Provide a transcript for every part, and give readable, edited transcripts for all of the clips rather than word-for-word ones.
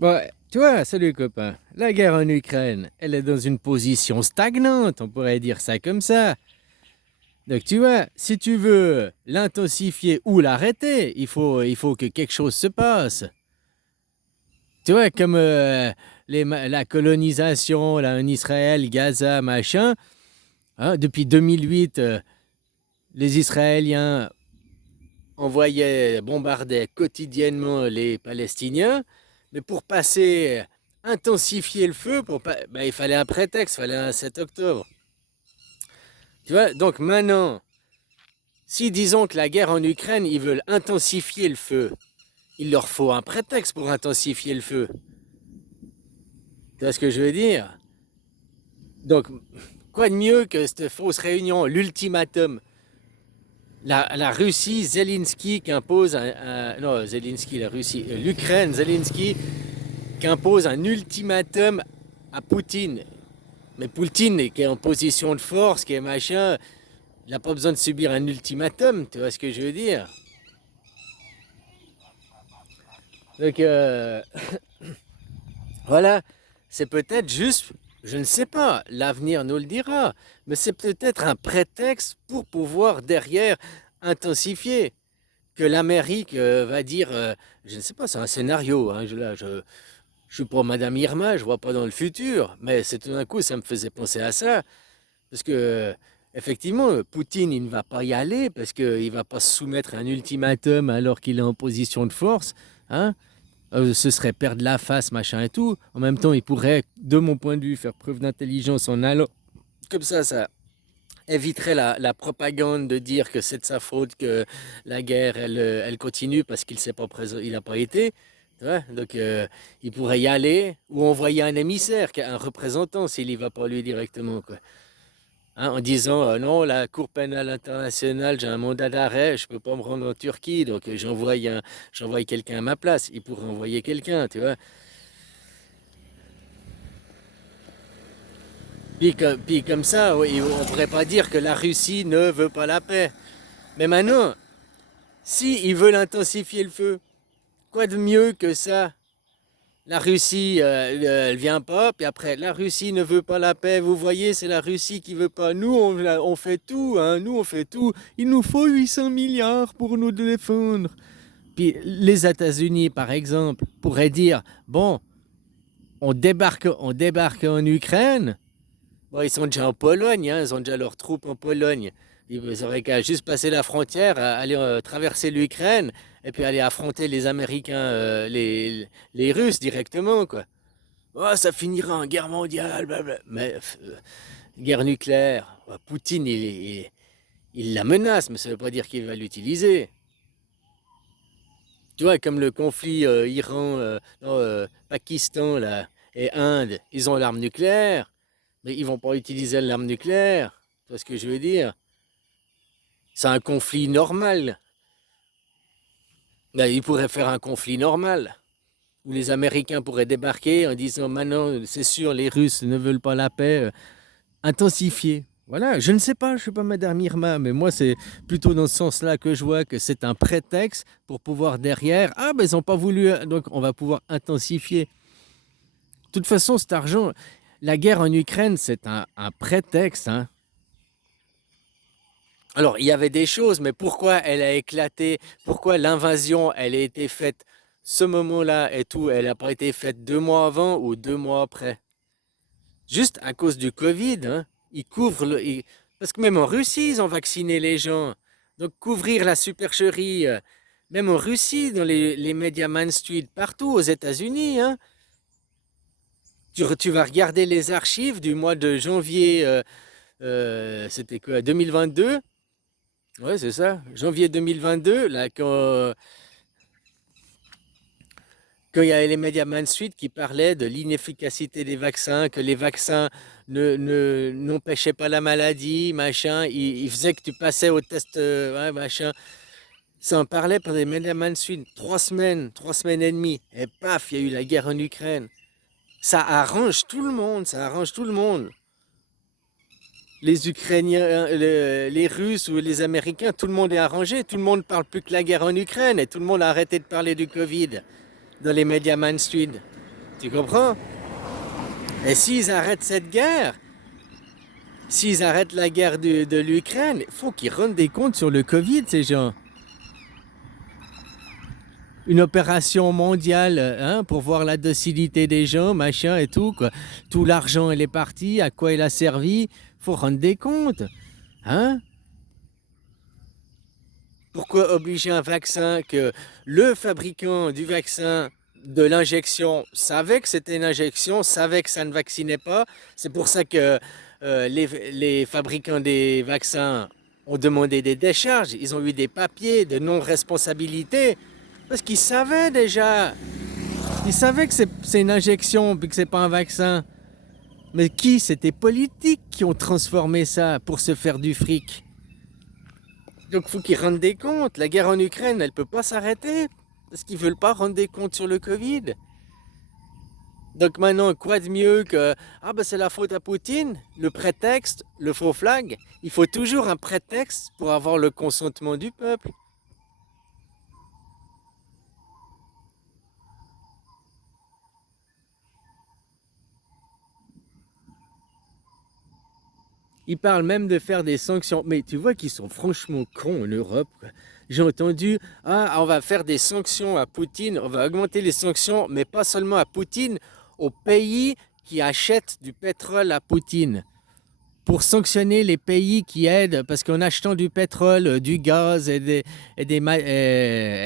Bon, tu vois, salut copain. La guerre en Ukraine, elle est dans une position stagnante, on pourrait dire ça comme ça. Donc tu vois, si tu veux l'intensifier ou l'arrêter, il faut que quelque chose se passe. Tu vois, comme la colonisation là, en Israël, Gaza, machin, hein, depuis 2008, les Israéliens envoyaient, bombardaient quotidiennement les Palestiniens, mais pour passer, intensifier le feu, ben, il fallait un prétexte, il fallait un 7 octobre. Tu vois, donc maintenant, si disons que la guerre en Ukraine, ils veulent intensifier le feu, il leur faut un prétexte pour intensifier le feu. Tu vois ce que je veux dire? Donc, quoi de mieux que cette fausse réunion, l'ultimatum? La Russie, Zelensky qui impose non, Zelensky, la Russie, l'Ukraine, Zelensky qui impose un ultimatum à Poutine. Mais Poutine, qui est en position de force, qui est machin, il n'a pas besoin de subir un ultimatum, tu vois ce que je veux dire? Donc voilà, c'est peut-être juste, je ne sais pas, l'avenir nous le dira, mais c'est peut-être un prétexte pour pouvoir derrière intensifier. Que l'Amérique va dire, je ne sais pas, c'est un scénario, hein, je suis pour Madame Irma, je vois pas dans le futur, mais c'est tout d'un coup, ça me faisait penser à ça, parce que effectivement, Poutine, il ne va pas y aller, parce qu'il ne va pas se soumettre à un ultimatum alors qu'il est en position de force, hein. Ce serait perdre la face, machin et tout. En même temps, il pourrait, de mon point de vue, faire preuve d'intelligence en allant comme ça éviterait la propagande de dire que c'est de sa faute que la guerre, elle continue parce qu'il s'est pas il n'a pas été. Tu vois. Donc, il pourrait y aller ou envoyer un émissaire, un représentant, s'il y va pas lui directement. Quoi. Hein, en disant non, la Cour pénale internationale, j'ai un mandat d'arrêt, je peux pas me rendre en Turquie, donc j'envoie quelqu'un à ma place. Il pourrait envoyer quelqu'un, tu vois. Puis comme ça, oui, on pourrait pas dire que la Russie ne veut pas la paix. Mais maintenant, si ils veulent intensifier le feu, quoi de mieux que ça? La Russie, elle vient pas, puis après, la Russie ne veut pas la paix. Vous voyez, c'est la Russie qui veut pas. Nous, on fait tout, hein, nous, on fait tout. Il nous faut 800 milliards pour nous défendre. Puis les États-Unis, par exemple, pourraient dire, bon, on débarque en Ukraine. Bon, ils sont déjà en Pologne, hein, ils ont déjà leurs troupes en Pologne. Ils auraient qu'à juste passer la frontière, aller traverser l'Ukraine et puis aller affronter les Américains, les Russes directement, quoi. Oh, ça finira en guerre mondiale, blablabla. Mais guerre nucléaire, Poutine, il la menace, mais ça ne veut pas dire qu'il va l'utiliser. Tu vois, comme le conflit Iran, non, Pakistan là, et Inde, ils ont l'arme nucléaire. Mais ils vont pas utiliser l'arme nucléaire. Tu vois ce que je veux dire? C'est un conflit normal. Là, ils pourraient faire un conflit normal. Où les Américains pourraient débarquer en disant maintenant, c'est sûr, les Russes ne veulent pas la paix. Intensifier. Voilà, je ne sais pas, je ne suis pas Madame Irma, mais moi c'est plutôt dans ce sens-là que je vois que c'est un prétexte pour pouvoir derrière, ah ben ils n'ont pas voulu, donc on va pouvoir intensifier. De toute façon, cet argent, la guerre en Ukraine, c'est un prétexte, hein. Alors, il y avait des choses, mais pourquoi elle a éclaté? Pourquoi l'invasion, elle a été faite ce moment-là et tout? Elle n'a pas été faite 2 mois avant ou 2 mois après? Juste à cause du Covid, hein? Ils couvrent parce que même en Russie, ils ont vacciné les gens. Donc, couvrir la supercherie, même en Russie, dans les médias mainstream, partout aux États-Unis, hein? Tu vas regarder les archives du mois de janvier, c'était quoi, 2022? Ouais, c'est ça. Janvier 2022, là, quand il y avait les médias mainstream qui parlaient de l'inefficacité des vaccins, que les vaccins n'empêchaient pas la maladie, machin, ils faisaient que tu passais au test, ouais, machin. Ça en parlait par les médias mainstream. 3 semaines, 3 semaines et demie. Et paf, il y a eu la guerre en Ukraine. Ça arrange tout le monde, ça arrange tout le monde. Les Ukrainiens, les Russes ou les Américains, tout le monde est arrangé. Tout le monde parle plus que la guerre en Ukraine et tout le monde a arrêté de parler du Covid dans les médias mainstream. Tu comprends? Et s'ils arrêtent cette guerre, s'ils arrêtent la guerre de l'Ukraine, il faut qu'ils rendent des comptes sur le Covid, ces gens. Une opération mondiale hein, pour voir la docilité des gens, machin et tout, quoi. Tout l'argent, il est parti, à quoi il a servi, faut rendre des comptes. Hein? Pourquoi obliger un vaccin que le fabricant du vaccin de l'injection savait que c'était une injection, savait que ça ne vaccinait pas. C'est pour ça que les fabricants des vaccins ont demandé des décharges. Ils ont eu des papiers de non-responsabilité parce qu'ils savaient déjà. Ils savaient que c'est une injection puis que c'est pas un vaccin. Mais qui? C'était politiques qui ont transformé ça pour se faire du fric. Donc il faut qu'ils rendent des comptes. La guerre en Ukraine, elle ne peut pas s'arrêter parce qu'ils ne veulent pas rendre des comptes sur le Covid. Donc maintenant, quoi de mieux que ah ben c'est la faute à Poutine, le prétexte, le faux flag. Il faut toujours un prétexte pour avoir le consentement du peuple. Ils parlent même de faire des sanctions. Mais tu vois qu'ils sont franchement cons en Europe, quoi. J'ai entendu, ah, on va faire des sanctions à Poutine, on va augmenter les sanctions, mais pas seulement à Poutine, aux pays qui achètent du pétrole à Poutine. Pour sanctionner les pays qui aident, parce qu'en achetant du pétrole, du gaz et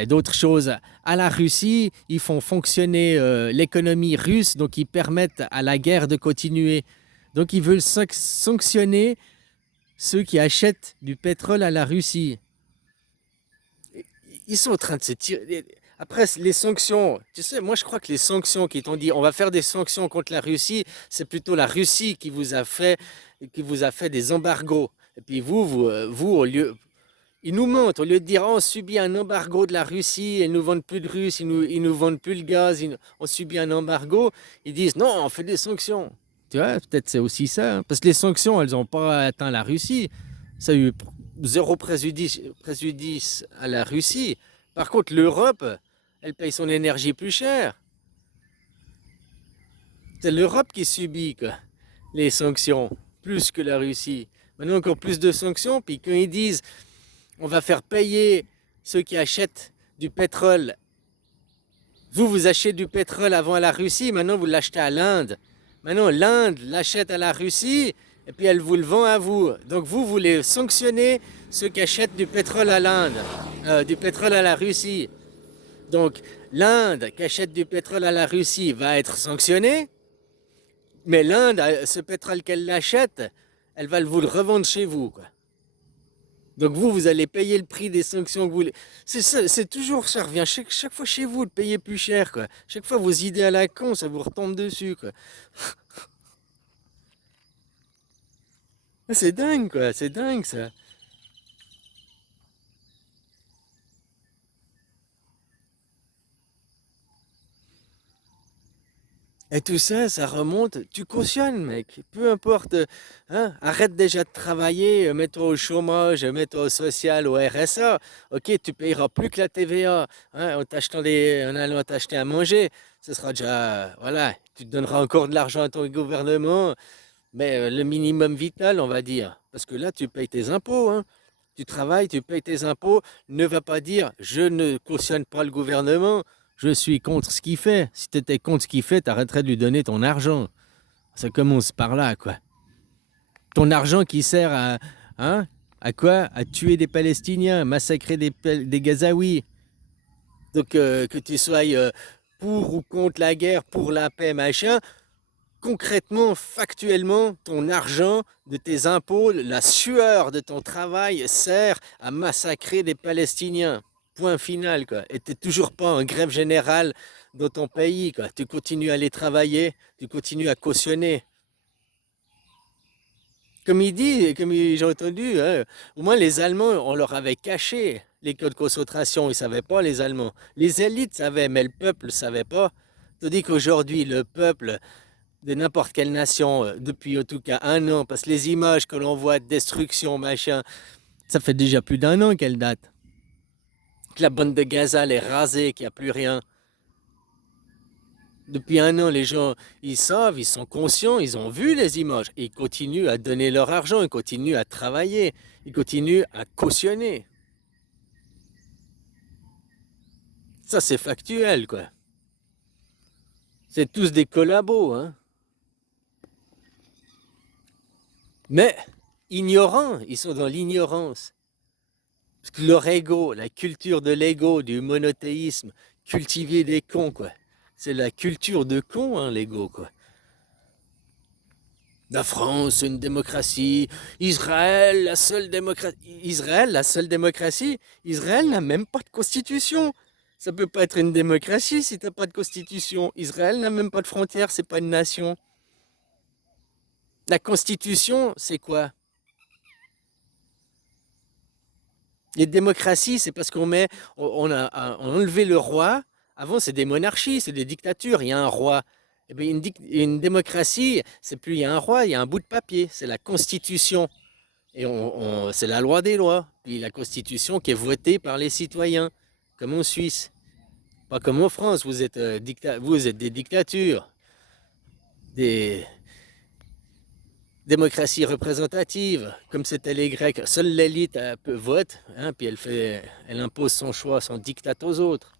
d'autres choses à la Russie, ils font fonctionner l'économie russe, donc ils permettent à la guerre de continuer. Donc ils veulent sanctionner ceux qui achètent du pétrole à la Russie. Ils sont en train de se tirer. Après, les sanctions, tu sais, moi je crois que les sanctions qui t'ont dit on va faire des sanctions contre la Russie, c'est plutôt la Russie qui vous a fait des embargos. Et puis vous au lieu, ils nous mentent, au lieu de dire oh, on subit un embargo de la Russie, ils nous vendent plus de Russes, ils nous vendent plus le gaz, on subit un embargo, ils disent non, on fait des sanctions. Tu vois, peut-être c'est aussi ça. Hein. Parce que les sanctions, elles n'ont pas atteint la Russie. Ça a eu zéro préjudice à la Russie. Par contre, l'Europe, elle paye son énergie plus cher. C'est l'Europe qui subit quoi, les sanctions, plus que la Russie. Maintenant, encore plus de sanctions. Puis quand ils disent on va faire payer ceux qui achètent du pétrole, vous achetez du pétrole avant à la Russie, maintenant vous l'achetez à l'Inde. Maintenant, l'Inde l'achète à la Russie et puis elle vous le vend à vous. Donc vous voulez sanctionner ceux qui achètent du pétrole à l'Inde, du pétrole à la Russie. Donc l'Inde qui achète du pétrole à la Russie va être sanctionnée, mais l'Inde, ce pétrole qu'elle l'achète, elle va vous le revendre chez vous. Quoi. Donc vous allez payer le prix des sanctions que vous... C'est toujours, ça revient chaque fois chez vous de payer plus cher. Quoi. Chaque fois vos idées à la con, ça vous retombe dessus. Quoi. C'est dingue, quoi. C'est dingue, ça. Et tout ça, ça remonte. Tu cautionnes, mec. Peu importe. Hein, arrête déjà de travailler, mets-toi au chômage, mets-toi au social, au RSA. Ok, tu payeras plus que la TVA. Hein, en allant t'acheter à manger. Ce sera déjà. Voilà. Tu te donneras encore de l'argent à ton gouvernement. Mais le minimum vital, on va dire. Parce que là, tu payes tes impôts. Hein. Tu travailles, tu payes tes impôts. Ne va pas dire je ne cautionne pas le gouvernement. Je suis contre ce qu'il fait. Si tu étais contre ce qu'il fait, t'arrêterais de lui donner ton argent. Ça commence par là, quoi. Ton argent qui sert à, hein, à quoi? À tuer des Palestiniens, massacrer des Gazaouis. Donc que tu sois pour ou contre la guerre, pour la paix, machin, concrètement, factuellement, ton argent de tes impôts, la sueur de ton travail sert à massacrer des Palestiniens. Point final, quoi. Et t'es toujours pas en grève générale dans ton pays, quoi. Tu continues à aller travailler, tu continues à cautionner. Comme il dit, j'ai entendu, hein, au moins les Allemands, on leur avait caché les codes de concentration, ils ne savaient pas les Allemands. Les élites savaient, mais le peuple ne savait pas. Tandis qu'aujourd'hui, le peuple de n'importe quelle nation, depuis en tout cas un an, parce que les images que l'on voit de destruction, machin, ça fait déjà plus d'un an qu'elle date. Que la bande de Gaza elle est rasée, qu'il n'y a plus rien. Depuis un an, les gens, ils savent, ils sont conscients, ils ont vu les images. Et ils continuent à donner leur argent, ils continuent à travailler, ils continuent à cautionner. Ça, c'est factuel, quoi. C'est tous des collabos, hein. Mais ignorants, ils sont dans l'ignorance. Parce que leur ego, la culture de l'ego, du monothéisme, cultiver des cons, quoi. C'est la culture de cons, hein, l'ego, quoi. La France, une démocratie. Israël, la seule démocratie. Israël, la seule démocratie. Israël n'a même pas de constitution. Ça peut pas être une démocratie si t'as pas de constitution. Israël n'a même pas de frontières, c'est pas une nation. La constitution, c'est quoi? Les démocraties, c'est parce on a enlevé le roi. Avant, c'est des monarchies, c'est des dictatures. Il y a un roi. Eh bien, une démocratie, c'est plus il y a un roi, il y a un bout de papier. C'est la constitution. Et c'est la loi des lois. Puis la constitution qui est votée par les citoyens, comme en Suisse. Pas comme en France, vous êtes des dictatures, des démocraties représentatives, comme c'était les Grecs. Seule l'élite vote, hein, puis elle impose son choix, son diktat aux autres.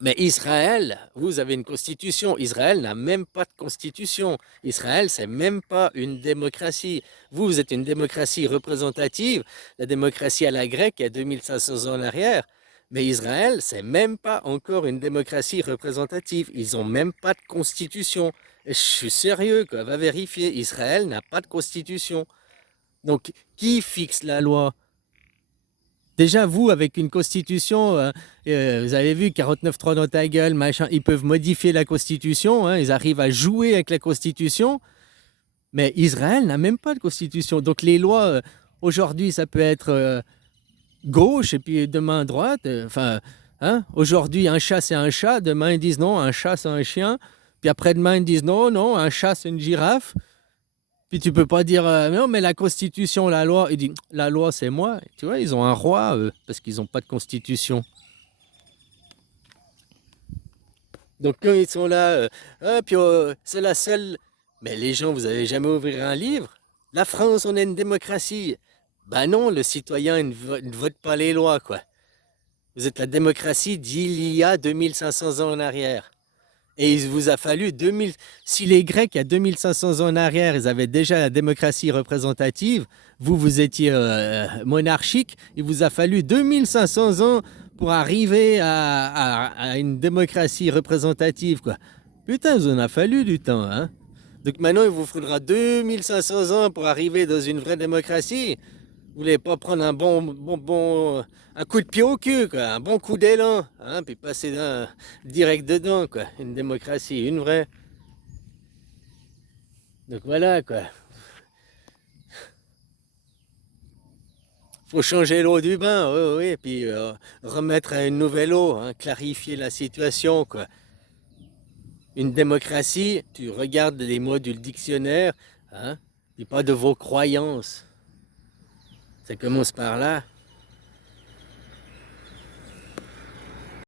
Mais Israël, vous avez une constitution. Israël n'a même pas de constitution. Israël, c'est même pas une démocratie. Vous êtes une démocratie représentative. La démocratie à la grecque, il y a 2500 ans en arrière. Mais Israël, c'est même pas encore une démocratie représentative. Ils ont même pas de constitution. Et je suis sérieux, quoi. Va vérifier. Israël n'a pas de constitution. Donc, qui fixe la loi? Déjà, vous, avec une constitution, vous avez vu 49.3 dans ta gueule, machin, ils peuvent modifier la constitution, hein, ils arrivent à jouer avec la constitution, mais Israël n'a même pas de constitution. Donc les lois, aujourd'hui, ça peut être gauche et puis demain droite. Enfin, hein, aujourd'hui, un chat, c'est un chat, demain, ils disent non, un chat, c'est un chien, puis après-demain, ils disent non, non, un chat, c'est une girafe. Puis tu peux pas dire non, mais la constitution, la loi. Il dit la loi, c'est moi. Tu vois, ils ont un roi, eux, parce qu'ils n'ont pas de constitution. Donc quand ils sont là, ah, puis c'est la seule. Mais les gens, vous avez jamais ouvert un livre? La France, on est une démocratie. Ben non, le citoyen ne vote pas les lois, quoi. Vous êtes la démocratie d'il y a 2500 ans en arrière. Et il vous a fallu 2000. Si les Grecs, il y a 2500 ans en arrière, ils avaient déjà la démocratie représentative, vous étiez monarchique, il vous a fallu 2500 ans pour arriver à une démocratie représentative, quoi. Putain, vous en a fallu du temps, hein. Donc maintenant, il vous faudra 2500 ans pour arriver dans une vraie démocratie. Vous voulez pas prendre un coup de pied au cul, quoi, un bon coup d'élan, hein, puis passer direct dedans, quoi. Une démocratie, une vraie. Donc voilà, quoi. Faut changer l'eau du bain, oui, oui, puis remettre à une nouvelle eau, hein, clarifier la situation, quoi. Une démocratie, tu regardes les mots du dictionnaire, hein, puis pas de vos croyances. Ça commence par là.